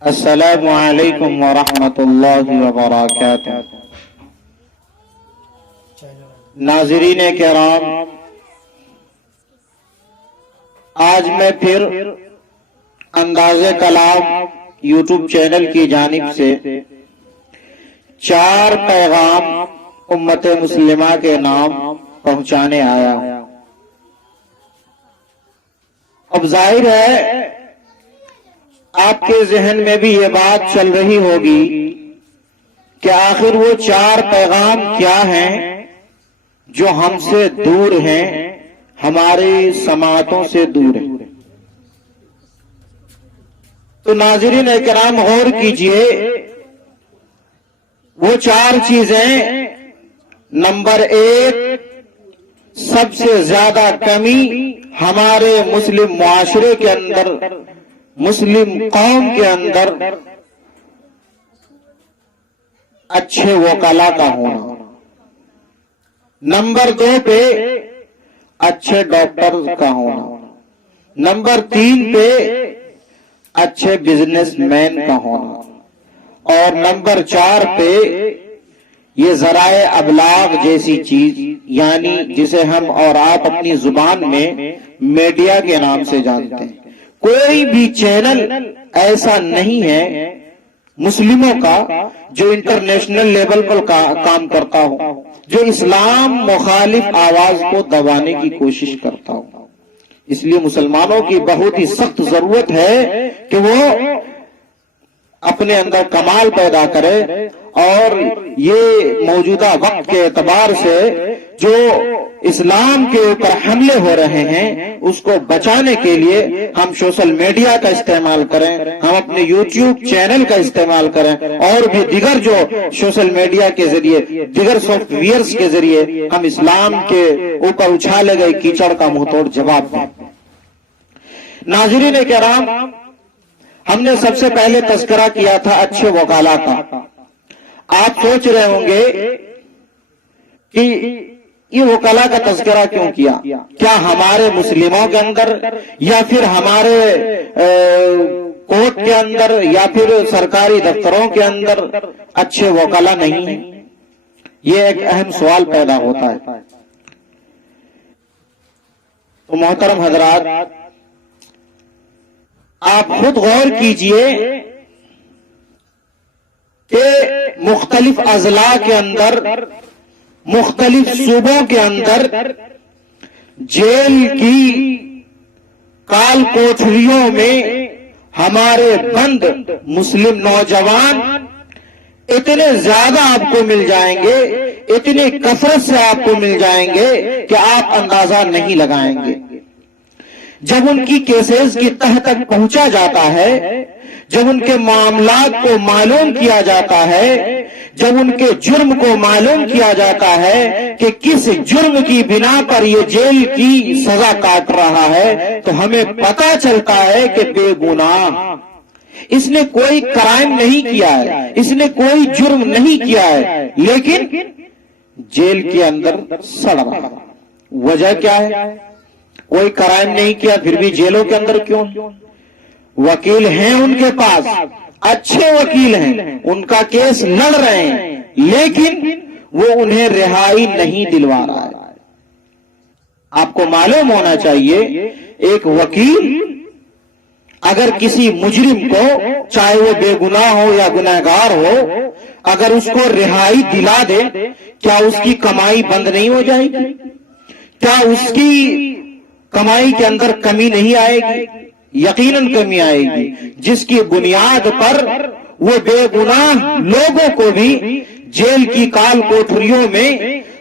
السلام علیکم ورحمۃ اللہ وبرکاتہ۔ ناظرین کرام، آج میں پھر انداز کلام یوٹیوب چینل کی جانب سے 4 پیغام امت مسلمہ کے نام پہنچانے آیا ہوں۔ اب ظاہر ہے آپ کے ذہن میں بھی یہ بات چل رہی ہوگی کہ آخر وہ 4 پیغام کیا ہیں جو ہم سے دور ہیں، ہماری سماعتوں سے دور ہیں۔ تو ناظرین کرام غور کیجئے، وہ 4 چیزیں: نمبر 1، سب سے زیادہ کمی ہمارے مسلم معاشرے کے اندر، مسلم قوم کے اندر اچھے وکلا کا ہونا۔ نمبر 2 پہ اچھے ڈاکٹر کا ہونا۔ نمبر 3 پہ اچھے بزنس مین کا ہونا۔ اور نمبر 4 پہ یہ ذرائع ابلاغ جیسی چیز، یعنی جسے ہم اور آپ اپنی زبان میں میڈیا کے نام سے جانتے ہیں۔ کوئی بھی چینل ایسا نہیں ہے مسلموں کا جو انٹرنیشنل لیول پر کام کرتا ہو، جو اسلام مخالف آواز کو دبانے کی کوشش کرتا ہو۔ اس لیے مسلمانوں کی بہت ہی سخت ضرورت ہے کہ وہ اپنے اندر کمال پیدا کرے، اور یہ موجودہ وقت کے اعتبار سے جو اسلام کے اوپر حملے ہو رہے ہیں اس کو بچانے کے لیے ہم سوشل میڈیا کا استعمال کریں، ہم اپنے یوٹیوب چینل کا استعمال کریں، اور بھی دیگر جو سوشل میڈیا کے ذریعے، دیگر سافٹ ویئرز کے ذریعے ہم اسلام کے اوپر اچھالے گئے کیچڑ کا منہ توڑ جواب دیں۔ ناظرین کرام، ہم نے سب سے پہلے تذکرہ کیا تھا اچھے وکلا کا۔ آپ سوچ رہے ہوں گے کہ یہ وکلا کا تذکرہ کیوں کیا؟ کیا ہمارے مسلموں کے اندر، یا پھر ہمارے کورٹ کے اندر، یا پھر سرکاری دفتروں کے اندر اچھے وکلا نہیں ہیں؟ یہ ایک اہم سوال پیدا ہوتا ہے۔ تو محترم حضرات، آپ خود غور کیجئے کہ مختلف اضلاع کے اندر، مختلف صوبوں کے اندر جیل کی کال کوٹھریوں میں ہمارے بند مسلم نوجوان اتنے زیادہ آپ کو مل جائیں گے، اتنی کثرت سے آپ کو مل جائیں گے کہ آپ اندازہ نہیں لگائیں گے۔ جب ان کی کیسز کی تہ تک پہنچا جاتا ہے، جب ان کے معاملات کو معلوم کیا جاتا ہے، جب ان کے جرم کو معلوم کیا جاتا ہے کہ کس جرم کی بنا پر یہ جیل کی سزا کاٹ رہا ہے، تو ہمیں پتہ چلتا ہے کہ بے گناہ، اس نے کوئی کرائم نہیں کیا ہے، اس نے کوئی جرم نہیں کیا ہے، لیکن جیل کے اندر سڑ رہا۔ وجہ کیا ہے؟ کوئی کرائم نہیں کیا پھر بھی جیلوں کے اندر کیوں؟ وکیل ہیں ان کے پاس، اچھے وکیل ہیں، ان کا کیس لڑ رہے ہیں، لیکن وہ انہیں رہائی نہیں دلوا رہا ہے۔ آپ کو معلوم ہونا چاہیے، ایک وکیل اگر کسی مجرم کو، چاہے وہ بے گناہ ہو یا گنہگار ہو، اگر اس کو رہائی دلا دے، کیا اس کی کمائی بند نہیں ہو جائے گی؟ کیا اس کی کمائی کے اندر کمی نہیں آئے گی؟ یقیناً کمی آئے گی، جس کی بنیاد پر وہ بے گناہ لوگوں کو بھی جیل کی کال کوٹھریوں میں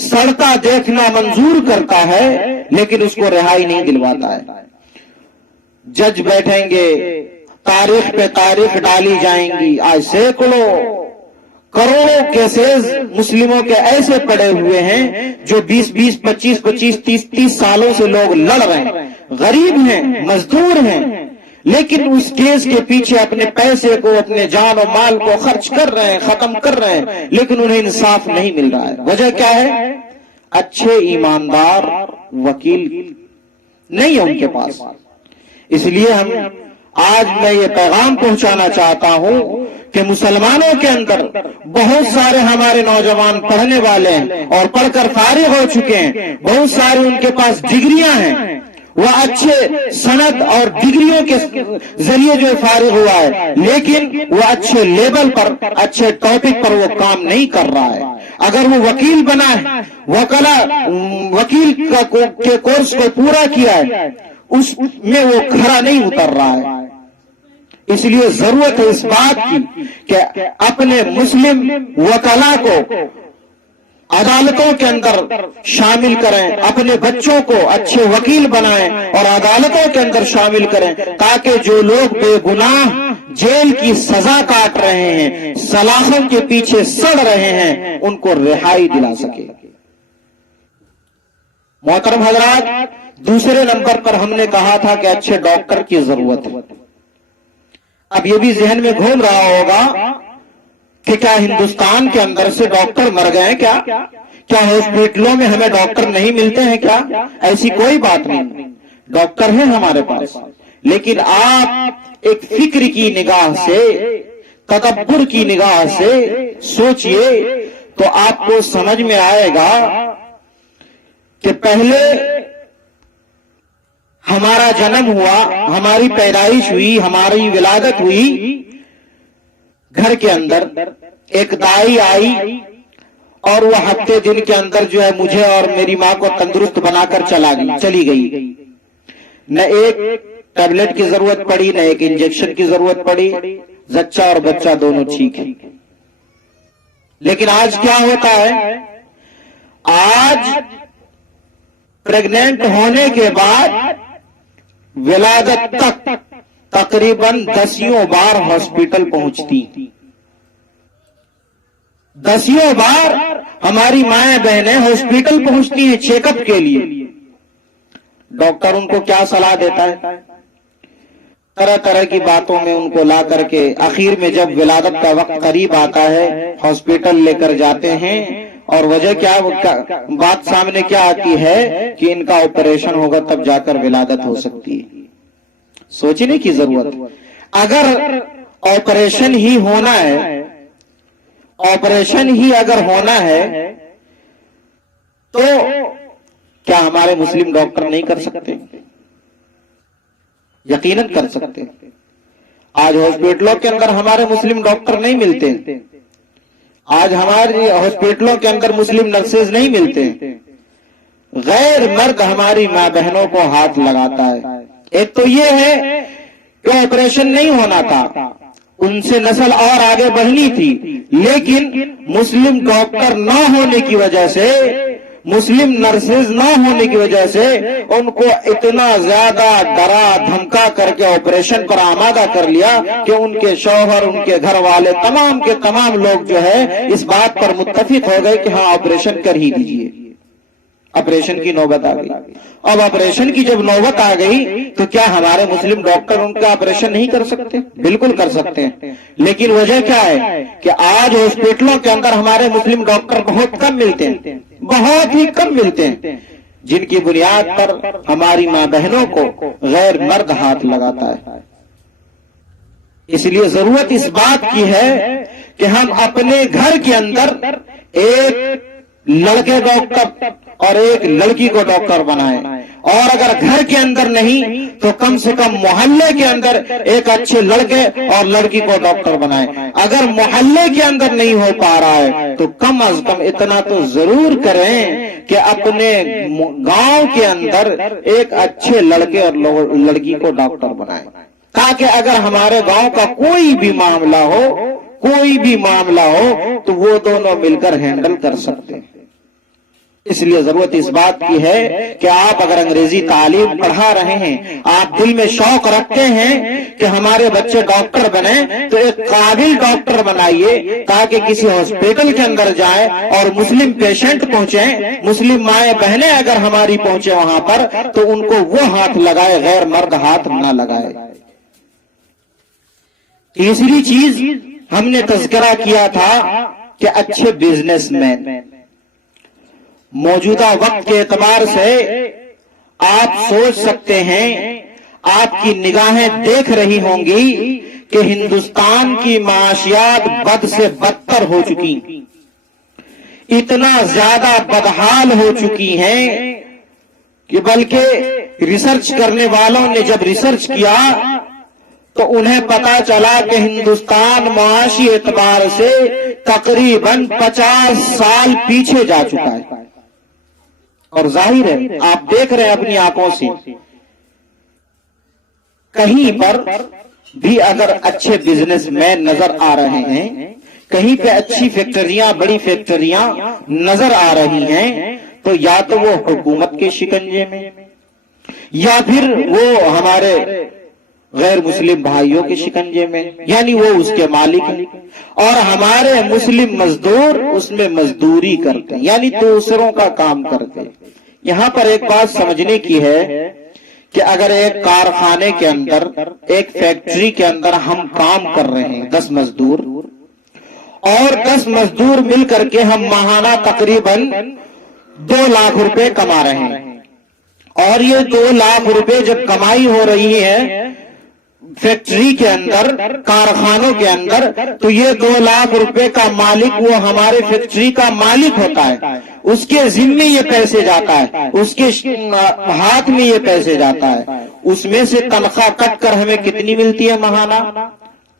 سڑتا دیکھنا منظور کرتا ہے، لیکن اس کو رہائی نہیں دلواتا ہے۔ جج بیٹھیں گے، تاریخ پہ تاریخ ڈالی جائیں گی، آج سینکڑوں کروڑوں کیسز مسلموں کے ایسے پڑے ہوئے ہیں جو 20 25 30 سالوں سے لوگ لڑ رہے ہیں، غریب ہیں، مزدور ہیں، لیکن اس کیس کے پیچھے اپنے پیسے کو، اپنے جان و مال کو خرچ کر رہے ہیں، ختم کر رہے ہیں، لیکن انہیں انصاف نہیں مل رہا ہے۔ وجہ کیا ہے؟ اچھے ایماندار وکیل نہیں ہے ان کے پاس۔ اس لیے ہم آج میں یہ پیغام پہنچانا چاہتا ہوں کہ مسلمانوں کے اندر بہت سارے ہمارے نوجوان پڑھنے والے ہیں اور پڑھ کر فارغ ہو چکے ہیں، بہت سارے ان کے پاس ڈگریاں ہیں، وہ اچھے سند اور ڈگریوں کے ذریعے جو فارغ ہوا ہے، لیکن وہ اچھے لیول پر، اچھے ٹاپک پر وہ کام نہیں کر رہا ہے۔ اگر وہ وکیل بنا ہے، وکیل کے کورس کو پورا کیا ہے، اس میں وہ کھڑا نہیں اتر رہا ہے۔ اس لیے ضرورت ہے اس بات کی کہ اپنے مسلم وکلاء کو عدالتوں کے اندر شامل کریں، اپنے بچوں کو اچھے وکیل بنائیں اور عدالتوں کے اندر شامل کریں، تاکہ جو لوگ بے گناہ جیل کی سزا کاٹ رہے ہیں، سلاخوں کے پیچھے سڑ رہے ہیں، ان کو رہائی دلا سکے۔ محترم حضرات، دوسرے نمبر پر ہم نے کہا تھا کہ اچھے ڈاکٹر کی ضرورت ہے۔ اب یہ بھی ذہن میں گھوم رہا ہوگا کہ کیا ہندوستان کے اندر سے ڈاکٹر مر گئے؟ کیا ہاسپٹلوں میں ہمیں ڈاکٹر نہیں ملتے ہیں؟ کیا ایسی کوئی بات نہیں، ڈاکٹر ہیں ہمارے پاس، لیکن آپ ایک فکر کی نگاہ سے، تدبر کی نگاہ سے سوچئے تو آپ کو سمجھ میں آئے گا کہ پہلے ہمارا جنم ہوا، ہماری پیدائش ہوئی، ہماری ولادت ہوئی، گھر کے اندر ایک دائی آئی اور وہ ہفتے دن کے اندر جو ہے مجھے اور میری ماں کو تندرست بنا کر چلی گئی۔ نہ ایک ٹیبلٹ کی ضرورت پڑی، نہ ایک انجیکشن کی ضرورت پڑی، زچہ اور بچہ دونوں ٹھیک ہیں۔ لیکن آج کیا ہوتا ہے؟ آج پریگننٹ ہونے کے بعد ولادت تک تقریباً 10 بار ہاسپٹل پہنچتی، 10 بار ہماری مائیں بہنیں ہاسپٹل پہنچتی ہیں چیک اپ کے لیے۔ ڈاکٹر ان کو کیا صلاح دیتا ہے؟ طرح طرح کی باتوں میں ان کو لا کر کے آخر میں جب ولادت کا وقت قریب آتا ہے ہاسپٹل لے کر جاتے ہیں، اور وجہ کیا بات سامنے کیا آتی ہے کہ ان کا آپریشن ہوگا تب جا کر ولادت ہو سکتی ہے۔ سوچنے کی ضرورت، اگر آپریشن ہی ہونا ہے، آپریشن ہی اگر ہونا ہے تو کیا ہمارے مسلم ڈاکٹر نہیں کر سکتے؟ یقیناً کر سکتے۔ آج ہاسپٹلوں کے اندر ہمارے مسلم ڈاکٹر نہیں ملتے، آج ہمارے ہاسپٹلوں کے اندر مسلم نرسز نہیں ملتے، غیر مرد ہماری ماں بہنوں کو ہاتھ لگاتا ہے۔ ایک تو یہ ہے کہ آپریشن نہیں ہونا تھا، ان سے نسل اور آگے بڑھنی تھی، لیکن مسلم ڈاکٹر نہ ہونے کی وجہ سے، مسلم نرسز نہ ہونے کی وجہ سے ان کو اتنا زیادہ ڈرا دھمکا کر کے آپریشن پر آمادہ کر لیا کہ ان کے شوہر، ان کے گھر والے، تمام کے تمام لوگ جو ہے اس بات پر متفق ہو گئے کہ ہاں آپریشن کر ہی دیجیے۔ آپریشن کی نوبت آ گئی۔ اب آپریشن کی جب نوبت آ گئی تو کیا ہمارے مسلم ڈاکٹر ان کا آپریشن نہیں کر سکتے؟ بالکل کر سکتے ہیں، لیکن وجہ کیا ہے کہ آج ہاسپٹلوں کے اندر ہمارے مسلم ڈاکٹر بہت کم ملتے ہیں، بہت ہی کم ملتے ہیں، جن کی بنیاد پر ہماری ماں بہنوں کو غیر مرد ہاتھ لگاتا ہے۔ اس لیے ضرورت اس بات کی ہے کہ ہم اپنے گھر کے اندر ایک لڑکے ڈاکٹر اور ایک لڑکی کو ڈاکٹر بنائیں، اور اگر گھر کے اندر نہیں تو کم سے کم محلے کے اندر ایک اچھے لڑکے اور لڑکی کو ڈاکٹر بنائیں۔ اگر محلے کے اندر نہیں ہو پا رہا ہے تو کم از کم اتنا تو ضرور کریں کہ اپنے گاؤں کے اندر ایک اچھے لڑکے اور لڑکی کو ڈاکٹر بنائیں، تاکہ اگر ہمارے گاؤں کا کوئی بھی معاملہ ہو تو وہ دونوں مل کر ہینڈل کر سکتے ہیں۔ اس لیے ضرورت اس بات کی ہے کہ آپ اگر انگریزی تعلیم پڑھا رہے ہیں، آپ دل میں شوق رکھتے ہیں کہ ہمارے بچے ڈاکٹر بنیں، تو ایک قابل ڈاکٹر بنائیے تاکہ کسی ہاسپٹل کے اندر جائیں اور مسلم پیشنٹ پہنچیں، مسلم مائیں بہنیں اگر ہماری پہنچے وہاں پر تو ان کو وہ ہاتھ لگائے، غیر مرد ہاتھ نہ لگائے۔ تیسری چیز ہم نے تذکرہ کیا تھا کہ اچھے بزنس مین۔ موجودہ وقت کے اعتبار سے آپ سوچ سکتے ہیں آپ کی نگاہیں دیکھ رہی ہوں گی کہ ہندوستان کی معاشیات بد سے بدتر ہو چکی، اتنا زیادہ بدحال ہو چکی ہیں کہ بلکہ ریسرچ کرنے والوں نے جب ریسرچ کیا تو انہیں پتا چلا کہ ہندوستان معاشی اعتبار سے تقریباً 50 سال پیچھے جا چکا ہے۔ اور ظاہر ہے آپ دیکھ رہے ہیں اپنی آنکھوں سے، کہیں پر بھی اگر اچھے بزنس مین نظر آ رہے ہیں، کہیں پہ اچھی فیکٹریاں، بڑی فیکٹریاں نظر آ رہی ہیں، تو یا تو وہ حکومت کے شکنجے میں، یا پھر وہ ہمارے غیر مسلم بھائیوں کے شکنجے میں، یعنی وہ اس کے مالک ہیں، اور ہمارے مسلم مزدور اس میں مزدوری کرتے ہیں، یعنی دوسروں کا کام کرتے ہیں۔ یہاں پر ایک بات سمجھنے کی ہے کہ اگر ایک کارخانے کے اندر، ایک فیکٹری کے اندر ہم کام کر رہے ہیں 10 مزدور، اور 10 مزدور مل کر کے ہم ماہانہ تقریباً 2 لاکھ روپے کما رہے ہیں، اور یہ 2 لاکھ روپے جب کمائی ہو رہی ہے فیکٹری کے اندر، کارخانوں کے اندر، تو یہ 2 لاکھ روپے کا مالک وہ ہمارے فیکٹری کا مالک ہوتا ہے، اس کے ذمے یہ پیسے جاتا ہے، اس کے ہاتھ میں یہ پیسے جاتا ہے، اس میں سے تنخواہ کٹ کر ہمیں کتنی ملتی ہے ماہانہ؟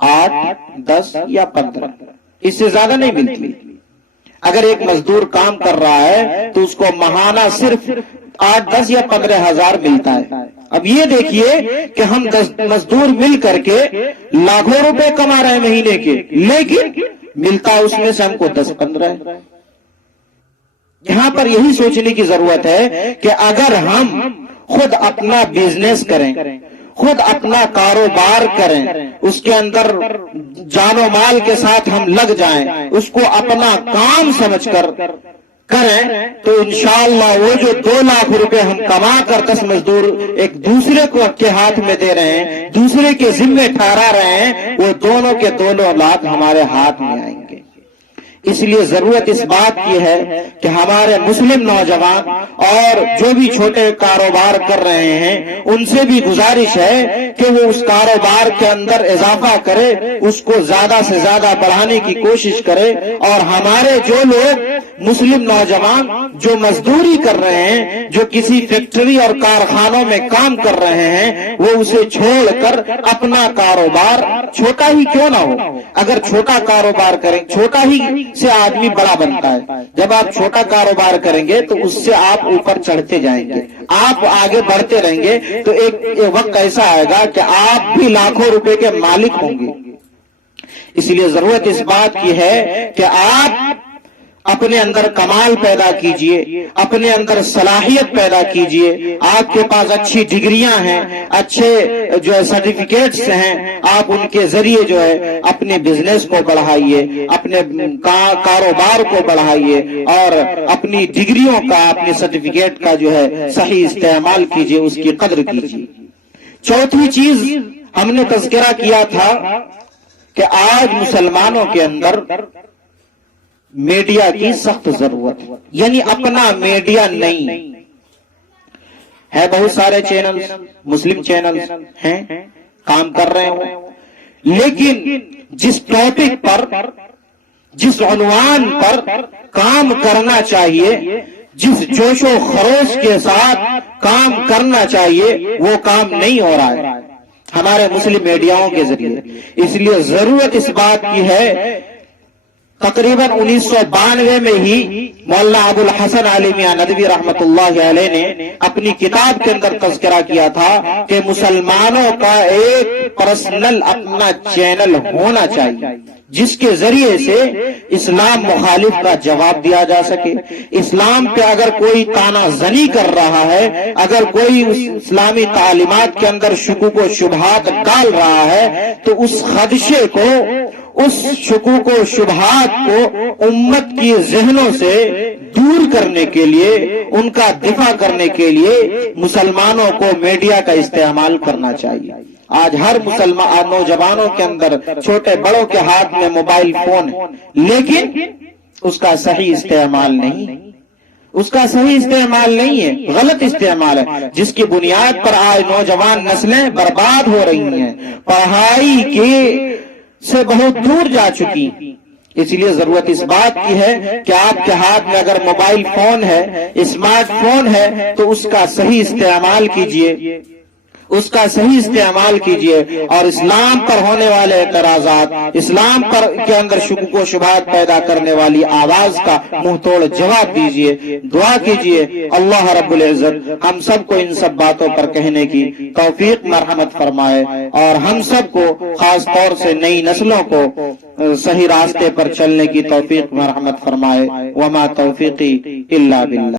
8، 10 یا 15، اس سے زیادہ نہیں ملتی۔ اگر ایک مزدور کام کر رہا ہے تو اس کو ماہانہ صرف 8، 10 یا 15 ہزار ملتا ہے۔ اب یہ دیکھیے کہ ہم 10 مزدور مل کر کے لاکھوں روپے کما رہے ہیں مہینے کے، لیکن ملتا اس میں سے ہم کو 10-15 ہے۔ یہاں پر یہی سوچنے کی ضرورت ہے کہ اگر ہم خود اپنا بزنس کریں، خود اپنا کاروبار کریں، اس کے اندر جان و مال کے ساتھ ہم لگ جائیں، اس کو اپنا کام سمجھ کر کریں، تو انشاءاللہ وہ جو 2 لاکھ روپے ہم کما کر 10 مزدور ایک دوسرے کو کے ہاتھ میں دے رہے ہیں، دوسرے کے ذمے ٹھہرا رہے ہیں، وہ دونوں کے 2 لاکھ ہمارے ہاتھ میں آئیں گے۔ اس لیے ضرورت اس بات کی ہے کہ ہمارے مسلم نوجوان اور جو بھی چھوٹے کاروبار کر رہے ہیں ان سے بھی گزارش ہے کہ وہ اس کاروبار کے اندر اضافہ کرے، اس کو زیادہ سے زیادہ بڑھانے کی کوشش کرے، اور ہمارے جو لوگ مسلم نوجوان جو مزدوری کر رہے ہیں، جو کسی فیکٹری اور کارخانوں میں کام کر رہے ہیں، وہ اسے چھوڑ کر اپنا کاروبار چھوٹا ہی کیوں نہ ہو، اگر چھوٹا کاروبار کریں، چھوٹا ہی سے آدمی بڑا بنتا ہے، جب آپ چھوٹا کاروبار کریں گے تو اس سے آپ اوپر چڑھتے جائیں گے، آپ آگے بڑھتے رہیں گے، تو ایک وقت ایسا آئے گا کہ آپ بھی لاکھوں روپے کے مالک ہوں گے۔ اس لیے ضرورت اس بات کی ہے کہ آپ اپنے اندر کمال پیدا کیجئے، اپنے اندر صلاحیت پیدا کیجئے، آپ کے پاس اچھی ڈگریاں ہیں، اچھے جو ہے سرٹیفکیٹس ہیں، آپ ان کے ذریعے جو ہے اپنے بزنس کو بڑھائیے، اپنے کاروبار کو بڑھائیے، اور اپنی ڈگریوں کا، اپنے سرٹیفکیٹ کا جو ہے صحیح استعمال کیجئے، اس کی قدر کیجئے۔ چوتھی چیز ہم نے تذکرہ کیا تھا کہ آج مسلمانوں کے اندر میڈیا کی سخت ضرورت، یعنی اپنا میڈیا نہیں ہے۔ بہت سارے چینل، مسلم چینل ہیں، کام کر رہے ہوں، لیکن جس ٹاپک پر، جس عنوان پر کام کرنا چاہیے، جس جوش و خروش کے ساتھ کام کرنا چاہیے، وہ کام نہیں ہو رہا ہے ہمارے مسلم میڈیاؤں کے ذریعے۔ اس لیے ضرورت اس بات کی ہے، تقریباً 1992 میں ہی مولانا ابو الحسن علی میاں ندوی رحمت اللہ علیہ نے اپنی کتاب کے اندر تذکرہ کیا تھا کہ مسلمانوں کا ایک پرسنل اپنا چینل ہونا چاہیے، جس کے ذریعے سے اسلام مخالف کا جواب دیا جا سکے۔ اسلام پہ اگر کوئی تانا زنی کر رہا ہے، اگر کوئی اسلامی تعلیمات کے اندر شکوک و شبہات ڈال رہا ہے، تو اس خدشے کو، اس شکوک و شبہات کو امت کی ذہنوں سے دور کرنے کے لیے، ان کا دفاع کرنے کے لیے مسلمانوں کو میڈیا کا استعمال کرنا چاہیے۔ آج ہر مسلمان نوجوانوں کے اندر، چھوٹے بڑوں کے ہاتھ میں موبائل فون ہے، لیکن اس کا صحیح استعمال نہیں، اس کا صحیح استعمال نہیں ہے، غلط استعمال ہے، جس کی بنیاد پر آج نوجوان نسلیں برباد ہو رہی ہیں، پڑھائی کے سے بہت دور جا چکی۔ اس لیے ضرورت اس بات کی ہے کہ آپ کے ہاتھ میں اگر موبائل فون ہے، اسمارٹ فون ہے، تو اس کا صحیح استعمال کیجئے، اس کا صحیح استعمال کیجئے، اور اسلام پر ہونے والے اعتراضات، اسلام پر کے اندر شکوک و شبہات پیدا کرنے والی آواز کا منہ توڑ جواب دیجئے۔ دعا کیجئے اللہ رب العزت ہم سب کو ان سب باتوں پر کہنے کی توفیق مرحمت فرمائے، اور ہم سب کو خاص طور سے نئی نسلوں کو صحیح راستے پر چلنے کی توفیق مرحمت فرمائے۔ وما توفیقی الا باللہ۔